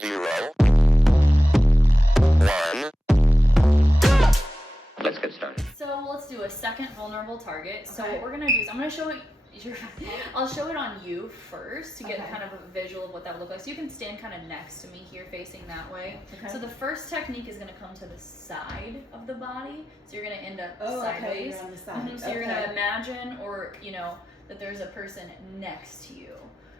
0, 1. Let's get started. So let's do a second vulnerable target. So Okay. what we're gonna do is I'm gonna show it. I'll show it on you first to get Okay. kind of a visual of what that would look like. So you can stand kind of next to me here, facing that way. Okay. So the first technique is gonna come to the side of the body. So you're gonna end up Oh, okay, sideways. you're on the side. So you're gonna Okay. imagine, or that there's a person next to you.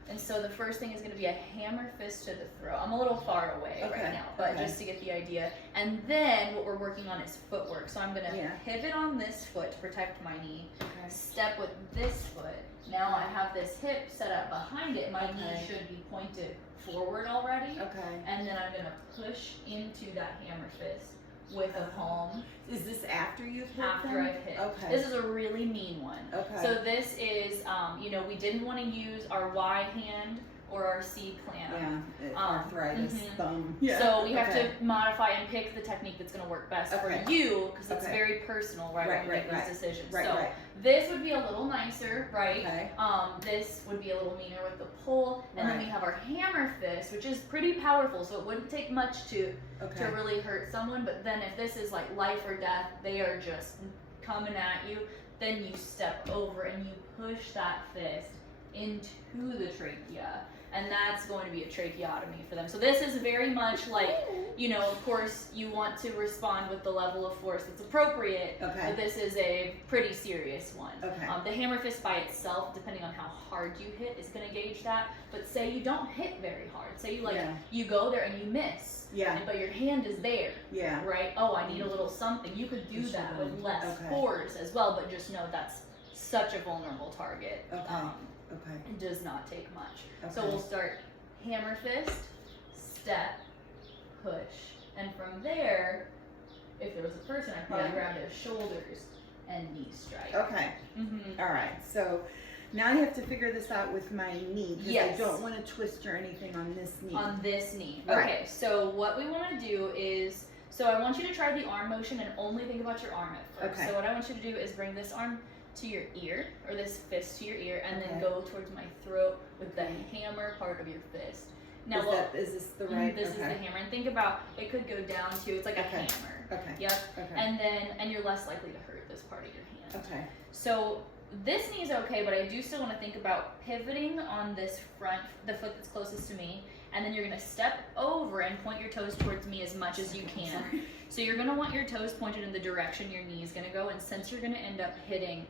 And so the first thing is going to be a hammer fist to the throat. I'm a little far away Okay, right now, but okay. just to get the idea. And then what we're working on is footwork. So I'm going to Yeah. pivot on this foot to protect my knee, Okay. step with this foot. Now I have this hip set up behind it. My knee Okay. should be pointed forward already. Okay. And then I'm going to push into that hammer fist with a palm. Is this after you've hit After them? I've hit. Okay. This is a really mean one. Okay. So this is, we didn't want to use our Y hand or our C clam. Yeah. Arthritis, mhm. thumb. So we have Okay. to modify and pick the technique that's going to work best Okay. for you, because it's Okay. very personal, right? Right, when we right, make right. these decisions. Right, so right. this would be a little nicer, right? Okay. This would be a little meaner with the pull, and then we Right. have our hammer fist, which is pretty powerful. So it wouldn't take much to Okay. to really hurt someone. But then if this is like life or death, they are just coming at you, then you step over and you push that fist into the trachea, and that's going to be a tracheotomy for them. So this is very much like, of course you want to respond with the level of force that's appropriate, Okay. but this is a pretty serious one. Okay. The hammer fist by itself, depending on how hard you hit, is going to gauge that. But say you don't hit very hard, say you Yeah. you go there and you miss, Yeah. but your hand is there, Yeah. right? Oh, I need a little something. You could do You that should. with less Okay. force as well, but just know that's such a vulnerable target. Okay. Okay. It does not take much. So Okay. we'll start hammer fist, step, push, and from there, if there was a person, I'd probably Yeah. grab their shoulders and knee strike. Okay. Mm-hmm. All right. So now I have to figure this out with my knee because Yes. I don't want to twist or anything on this knee. On this knee. Right. Okay, so what we want to do is, so I want you to try the arm motion and only think about your arm at first. Okay. So what I want you to do is bring this arm to your ear, or this fist to your ear, and then Okay. go towards my throat with the Okay. hammer part of your fist. Now, is this the right? this is the hammer, and think about, it could go down to, it's like a Okay. hammer. Okay. Yep. Okay. And you're less likely to hurt this part of your hand. Okay. So this knee is okay, but I do still want to think about pivoting on this front, the foot that's closest to me, and then you're going to step over and point your toes towards me as much as you can. So you're going to want your toes pointed in the direction your knee is going to go, and since you're going to end up hitting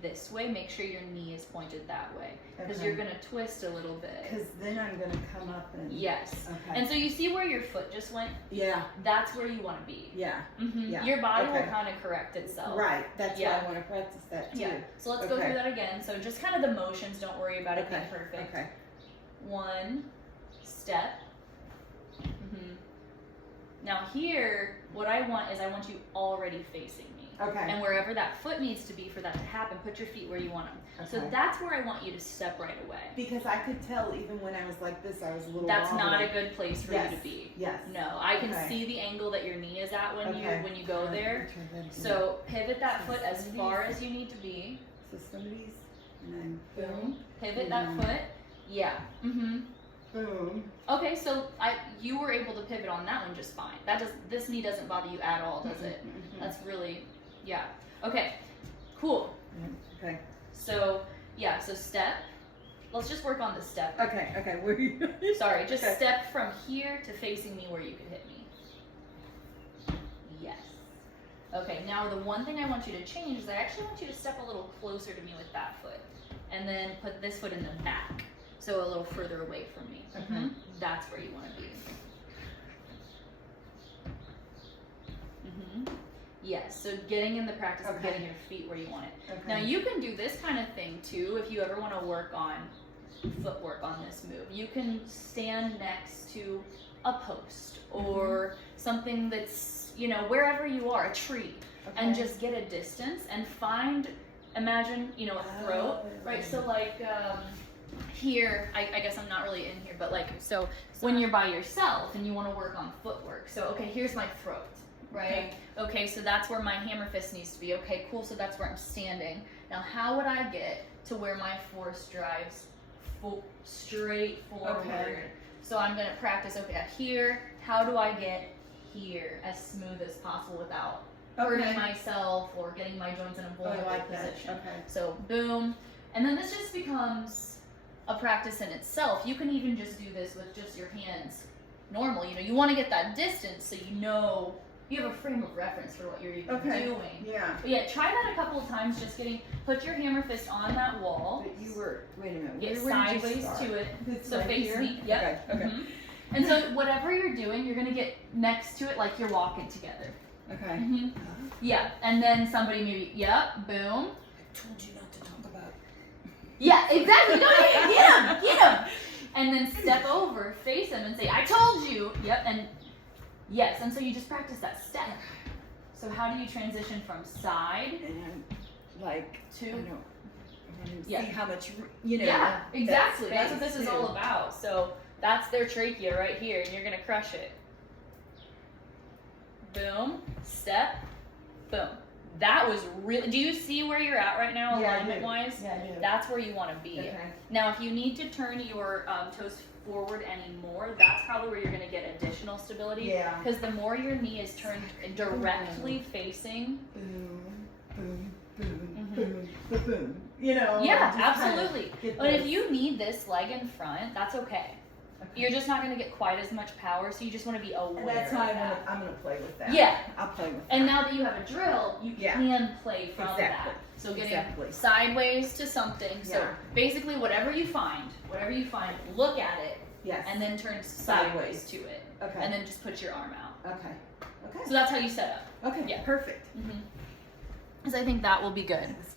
this way, make sure your knee is pointed that way, because Okay. you're going to twist a little bit. Because then I'm going to come up and. Yes. Okay. And so you see where your foot just went? Yeah. That's where you want to be. Yeah. Yeah, Your body will okay. kind of correct itself. Right. That's Yeah. why I want to practice that too. Yeah. So let's go Okay. through that again. So just kind of the motions. Don't worry about it being perfect. Okay. One step. Now here, what I want you already facing me. Okay. And wherever that foot needs to be for that to happen, put your feet where you want them. So Okay. that's where I want you to step right away. Because I could tell even when I was like this, I was a little. That's not a wobbly. good place for Yes. you to be. Yes. No, I can Okay. see the angle that your knee is at when Okay. you go All right, there. try that again. So pivot that So foot as some of far these- as you need to be. So some of these, and then Boom. Pivot And that then- foot. Yeah. boom. Okay, so you were able to pivot on that one just fine. This knee doesn't bother you at all, does it? Mhm. That's really, yeah. Okay, cool. Okay. So yeah, so step. Let's just work on the step. Okay. Okay. Where you? Sorry, just Okay. step from here to facing me where you could hit me. Yes. Okay, now the one thing I want you to change is I actually want you to step a little closer to me with that foot. And then put this foot in the back. So a little further away from me. Okay. That's where you want to be. Yes, so getting in the practice of Okay. getting your feet where you want it. Okay. Now you can do this kind of thing too if you ever want to work on footwork on this move. You can stand next to a post or something that's, wherever you are, a tree, and Okay. just get a distance and imagine, a throat, right? So like here, I guess I'm not really in here, but so when you're by yourself and you want to work on footwork, so okay, here's my throat, right? Okay, so that's where my hammer fist needs to be. Okay, cool, so that's where I'm standing. Now how would I get to where my force drives straight forward? Okay. So I'm gonna practice, okay, here, how do I get here as smooth as possible without hurting myself or getting my joints in a vulnerable position. Okay. So boom. And then this just becomes a practice in itself. You can even just do this with just your hands normal. You know, you want to get that distance so you know you have a frame of reference for what you're even doing. Yeah. But yeah, try that a couple of times, just put your hammer fist on that wall. But you were, wait a minute, Get where did you sideways start? to it. It's So right face here? me. Yep. Okay. Mhm. And so whatever you're doing, you're gonna get next to it like you're walking together. Okay. Mm-hmm. Yeah, and then somebody maybe, yep, boom. I told you not to talk about. Yeah, exactly. No, get him. And then step over, face him, and say, "I told you." Yep, and yes, and so you just practice that step. So how do you transition from side And like to? I don't see Yeah. how much you know. Yeah, exactly. that That's what this space is all about. So that's their trachea right here, and you're gonna crush it. Boom, step, boom. That was really. Do you see where you're at right now, Yeah, alignment wise? Yeah, I do. That's where you want to be. Okay. Now, if you need to turn your toes forward anymore, that's probably where you're going to get additional stability. Yeah. Because the more your knee is turned directly facing. Boom, boom, boom, Mhm. boom, boom, boom. You know. Yeah, just kind of absolutely. get But if this. you need this leg in front, that's okay. You're just not going to get quite as much power, so you just want to be aware And that's of how that. I'm gonna play with that. Yeah. I'll play with And that. now that you have a drill, you Yeah. can play from Exactly. that. So getting Exactly. sideways to something. So Yeah. basically, whatever you find, look at it, Yes. and then turn sideways to it. Okay. And then just put your arm out. Okay. Okay. So that's how you set up. Okay. Yeah. Perfect. Because I think that will be good.